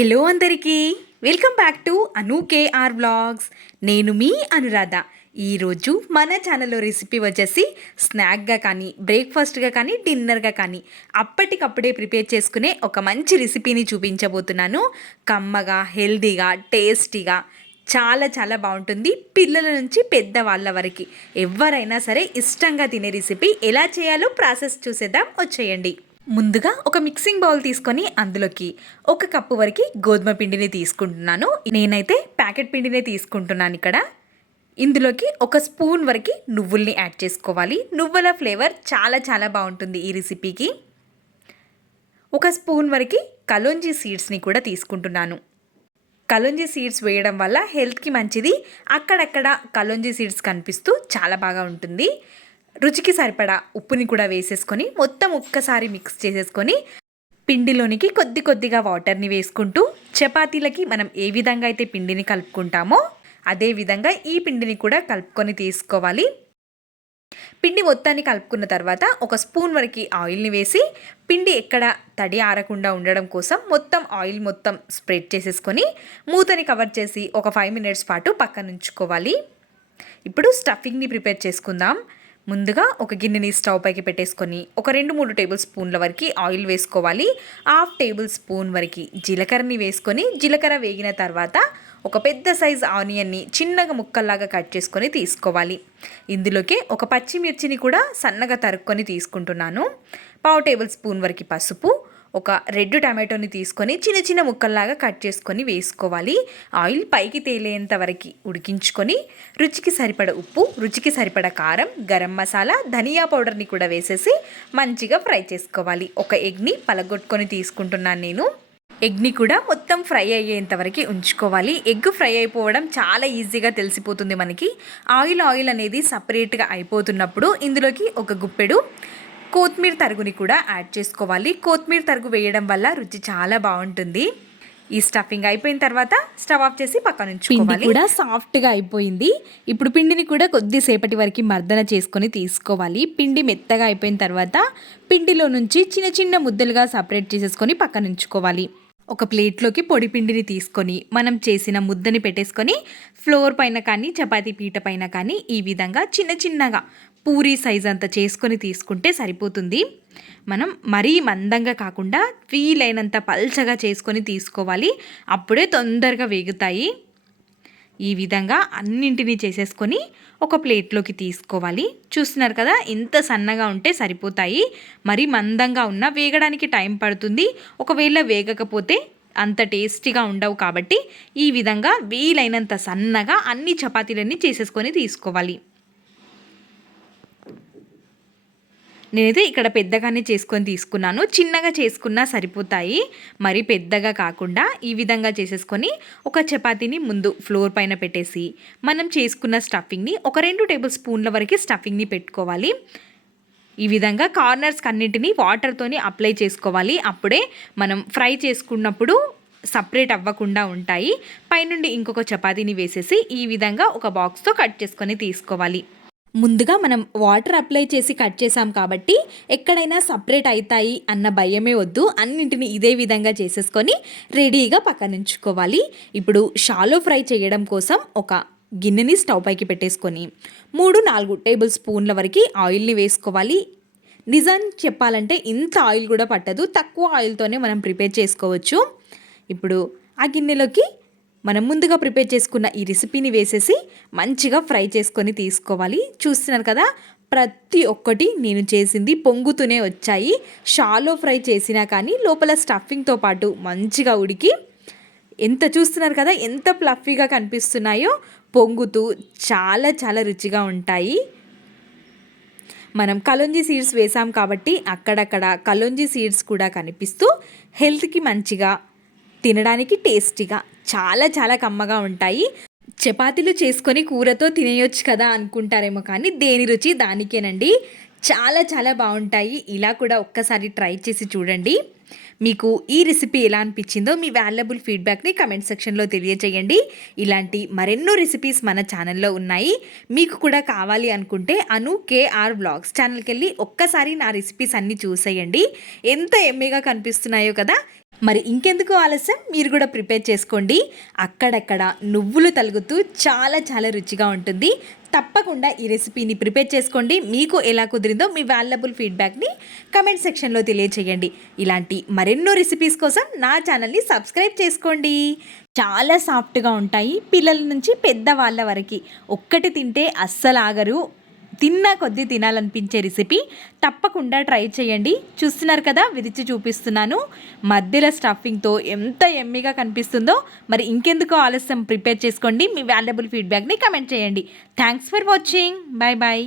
Hello అందరికీ welcome back to Anu KR vlogs. నేను మీ అనురాధ. ఈరోజు మన ఛానల్లో రెసిపీ వచ్చేసి స్నాక్గా కానీ బ్రేక్ఫాస్ట్గా కానీ డిన్నర్గా కానీ అప్పటికప్పుడే ప్రిపేర్ చేసుకునే ఒక మంచి రెసిపీని చూపించబోతున్నాను. కమ్మగా, హెల్దీగా, టేస్టీగా చాలా చాలా బాగుంటుంది. పిల్లల నుంచి పెద్దవాళ్ళ వరకు ఎవరైనా సరే ఇష్టంగా తినే రెసిపీ. ఎలా చేయాలో ప్రాసెస్ చూసేద్దాం, వచ్చేయండి. ముందుగా ఒక మిక్సింగ్ బౌల్ తీసుకొని అందులోకి 1 కప్పు వరకు గోధుమ పిండిని తీసుకుంటున్నాను. నేనైతే ప్యాకెట్ పిండినే తీసుకుంటున్నాను ఇక్కడ. ఇందులోకి 1 స్పూన్ వరకు నువ్వుల్ని యాడ్ చేసుకోవాలి. నువ్వుల ఫ్లేవర్ చాలా చాలా బాగుంటుంది ఈ రెసిపీకి. 1 స్పూన్ వరకు కలోంజీ సీడ్స్ని కూడా తీసుకుంటున్నాను. కలోంజీ సీడ్స్ వేయడం వల్ల హెల్త్కి మంచిది. అక్కడక్కడ కలోంజీ సీడ్స్ కనిపిస్తూ చాలా బాగా ఉంటుంది. రుచికి సరిపడా ఉప్పుని కూడా వేసేసుకొని మొత్తం ఒక్కసారి మిక్స్ చేసేసుకొని పిండిలోనికి కొద్ది కొద్దిగా వాటర్ని వేసుకుంటూ చపాతీలకి మనం ఏ విధంగా అయితే పిండిని కలుపుకుంటామో అదే విధంగా ఈ పిండిని కూడా కలుపుకొని తీసుకోవాలి. పిండి మొత్తాన్ని కలుపుకున్న తర్వాత 1 స్పూన్ వరకు ఆయిల్ని వేసి పిండి ఎక్కడ తడి ఆరకుండా ఉండడం కోసం మొత్తం ఆయిల్ మొత్తం స్ప్రెడ్ చేసేసుకొని మూతని కవర్ చేసి ఒక 5 మినిట్స్ పాటు పక్కన ఉంచుకోవాలి. ఇప్పుడు స్టఫింగ్ని ప్రిపేర్ చేసుకుందాం. ముందుగా ఒక గిన్నెని స్టవ్ పైకి పెట్టేసుకొని ఒక 2-3 టేబుల్ స్పూన్ల వరకు ఆయిల్ వేసుకోవాలి. 1/2 టేబుల్ స్పూన్ వరకు జీలకర్రని వేసుకొని జీలకర్ర వేగిన తర్వాత ఒక పెద్ద సైజ్ ఆనియన్ని చిన్నగా ముక్కల్లాగా కట్ చేసుకొని తీసుకోవాలి. ఇందులోకి ఒక పచ్చిమిర్చిని కూడా సన్నగా తరుక్కొని తీసుకుంటున్నాను. 1/2 టేబుల్ స్పూన్ వరకు పసుపు, ఒక రెడ్ టమాటోని తీసుకొని చిన్న చిన్న ముక్కల్లాగా కట్ చేసుకొని వేసుకోవాలి. ఆయిల్ పైకి తేలేంత వరకు ఉడికించుకొని రుచికి సరిపడ ఉప్పు, రుచికి సరిపడ కారం, గరం మసాలా, ధనియా పౌడర్ని కూడా వేసేసి మంచిగా ఫ్రై చేసుకోవాలి. ఒక ఎగ్ని పలగొట్టుకొని తీసుకుంటున్నాను నేను. ఎగ్ని కూడా మొత్తం ఫ్రై అయ్యేంత వరకు ఉంచుకోవాలి. ఎగ్ ఫ్రై అయిపోవడం చాలా ఈజీగా తెలిసిపోతుంది మనకి. ఆయిల్ అనేది సపరేట్గా అయిపోతున్నప్పుడు ఇందులోకి ఒక గుప్పెడు కొత్తిమీర తరుగుని కూడా యాడ్ చేసుకోవాలి. కొత్తిమీర తరుగు వేయడం వల్ల రుచి చాలా బాగుంటుంది. ఈ స్టఫింగ్ అయిపోయిన తర్వాత స్టవ్ ఆఫ్ చేసి పక్కన ఉంచుకోవాలి. పిండి కూడా సాఫ్ట్గా అయిపోయింది. ఇప్పుడు పిండిని కూడా కొద్దిసేపటి వరకు మర్దన చేసుకొని తీసుకోవాలి. పిండి మెత్తగా అయిపోయిన తర్వాత పిండిలో నుంచి చిన్న చిన్న ముద్దలుగా సపరేట్ చేసేసుకొని పక్కన ఉంచుకోవాలి. ఒక ప్లేట్లోకి పొడి పిండిని తీసుకొని మనం చేసిన ముద్దని పెట్టేసుకొని ఫ్లోర్ పైన కానీ చపాతీ పీట పైన కానీ ఈ విధంగా చిన్న చిన్నగా పూరీ సైజ్ అంతా చేసుకొని తీసుకుంటే సరిపోతుంది. మనం మరీ మందంగా కాకుండా వీలైనంత పల్చగా చేసుకొని తీసుకోవాలి. అప్పుడే తొందరగా వేగుతాయి. ఈ విధంగా అన్నింటినీ చేసేసుకొని ఒక ప్లేట్లోకి తీసుకోవాలి. చూస్తున్నారు కదా, ఇంత సన్నగా ఉంటే సరిపోతాయి. మరీ మందంగా ఉన్నా వేగడానికి టైం పడుతుంది. ఒకవేళ వేగకపోతే అంత టేస్టీగా ఉండవు. కాబట్టి ఈ విధంగా వీలైనంత సన్నగా అన్ని చపాతీలన్నీ చేసేసుకొని తీసుకోవాలి. నేనైతే ఇక్కడ పెద్దగానే చేసుకొని తీసుకున్నాను. చిన్నగా చేసుకున్నా సరిపోతాయి. మరి పెద్దగా కాకుండా ఈ విధంగా చేసేసుకొని ఒక చపాతీని ముందు ఫ్లోర్ పైన పెట్టేసి మనం చేసుకున్న స్టఫింగ్ని ఒక 2 టేబుల్ స్పూన్ల వరకు స్టఫింగ్ని పెట్టుకోవాలి. ఈ విధంగా కార్నర్స్కి అన్నింటినీ వాటర్తోని అప్లై చేసుకోవాలి. అప్పుడే మనం ఫ్రై చేసుకున్నప్పుడు సపరేట్ అవ్వకుండా ఉంటాయి. పైనుండి ఇంకొక చపాతీని వేసేసి ఈ విధంగా ఒక బాక్స్తో కట్ చేసుకొని తీసుకోవాలి. ముందుగా మనం వాటర్ అప్లై చేసి కట్ చేసాం కాబట్టి ఎక్కడైనా సపరేట్ అవుతాయి అన్న భయమే వద్దు. అన్నింటిని ఇదే విధంగా చేసేసుకొని రెడీగా పక్కన ఉంచుకోవాలి. ఇప్పుడు షాలో ఫ్రై చేయడం కోసం ఒక గిన్నెని స్టవ్ పైకి పెట్టేసుకొని 3-4 టేబుల్ స్పూన్ల వరకు ఆయిల్ని వేసుకోవాలి. నిజాన్ని చెప్పాలంటే ఇంత ఆయిల్ కూడా పట్టదు. తక్కువ ఆయిల్తోనే మనం ప్రిపేర్ చేసుకోవచ్చు. ఇప్పుడు ఆ గిన్నెలోకి మనం ముందుగా ప్రిపేర్ చేసుకున్న ఈ రెసిపీని వేసేసి మంచిగా ఫ్రై చేసుకొని తీసుకోవాలి. చూస్తున్నారు కదా, ప్రతి ఒక్కటి నేను చేసింది పొంగుతూనే వచ్చాయి. షాలో ఫ్రై చేసినా కానీ లోపల స్టఫింగ్తో పాటు మంచిగా ఉడికి ఎంత చూస్తున్నారు కదా, ఎంత ఫ్లఫీగా కనిపిస్తున్నాయో. పొంగుతూ చాలా చాలా రుచిగా ఉంటాయి. మనం కలోంజీ సీడ్స్ వేసాం కాబట్టి అక్కడక్కడ కలోంజీ సీడ్స్ కూడా కనిపిస్తూ హెల్త్కి మంచిగా, తినడానికి టేస్టీగా చాలా చాలా కమ్మగా ఉంటాయి. చపాతీలు చేసుకొని కూరతో తినేయొచ్చు కదా అనుకుంటారేమో, కానీ దేని రుచి దానికేనండి. చాలా చాలా బాగుంటాయి. ఇలా కూడా ఒక్కసారి ట్రై చేసి చూడండి. మీకు ఈ రెసిపీ ఎలా అనిపించిందో మీ వాల్యుబుల్ ఫీడ్బ్యాక్ని కమెంట్ సెక్షన్లో తెలియజేయండి. ఇలాంటి మరెన్నో రెసిపీస్ మన ఛానల్లో ఉన్నాయి. మీకు కూడా కావాలి అనుకుంటే అను కేఆర్ వ్లాగ్స్ ఛానల్కి వెళ్ళి ఒక్కసారి నా రెసిపీస్ అన్నీ చూసేయండి. ఎంత ఎమ్మీగా కనిపిస్తున్నాయో కదా. మరి ఇంకెందుకు ఆలస్యం, మీరు కూడా ప్రిపేర్ చేసుకోండి. అక్కడక్కడ నువ్వులు తలుగుతూ చాలా చాలా రుచిగా ఉంటుంది. తప్పకుండా ఈ రెసిపీని ప్రిపేర్ చేసుకోండి. మీకు ఎలా కుదిరిందో మీ వాల్యుబుల్ ఫీడ్బ్యాక్ని కమెంట్ సెక్షన్లో తెలియచేయండి. ఇలాంటి మరెన్నో రెసిపీస్ కోసం నా ఛానల్ని సబ్స్క్రైబ్ చేసుకోండి. చాలా సాఫ్ట్గా ఉంటాయి, పిల్లల నుంచి పెద్దవాళ్ళ వరకు ఒక్కటి తింటే అస్సలు ఆగరు. తిన్నా కొద్దీ తినాలనిపించే రెసిపీ, తప్పకుండా ట్రై చేయండి. చూస్తున్నారు కదా, విరిచి చూపిస్తున్నాను. మధ్యలో స్టఫింగ్తో ఎంత ఎమ్మిగా కనిపిస్తుందో. మరి ఇంకెందుకు ఆలస్యం, ప్రిపేర్ చేసుకోండి. మీ వాల్యుబుల్ ఫీడ్బ్యాక్ని కమెంట్ చేయండి. Thanks for watching. Bye bye.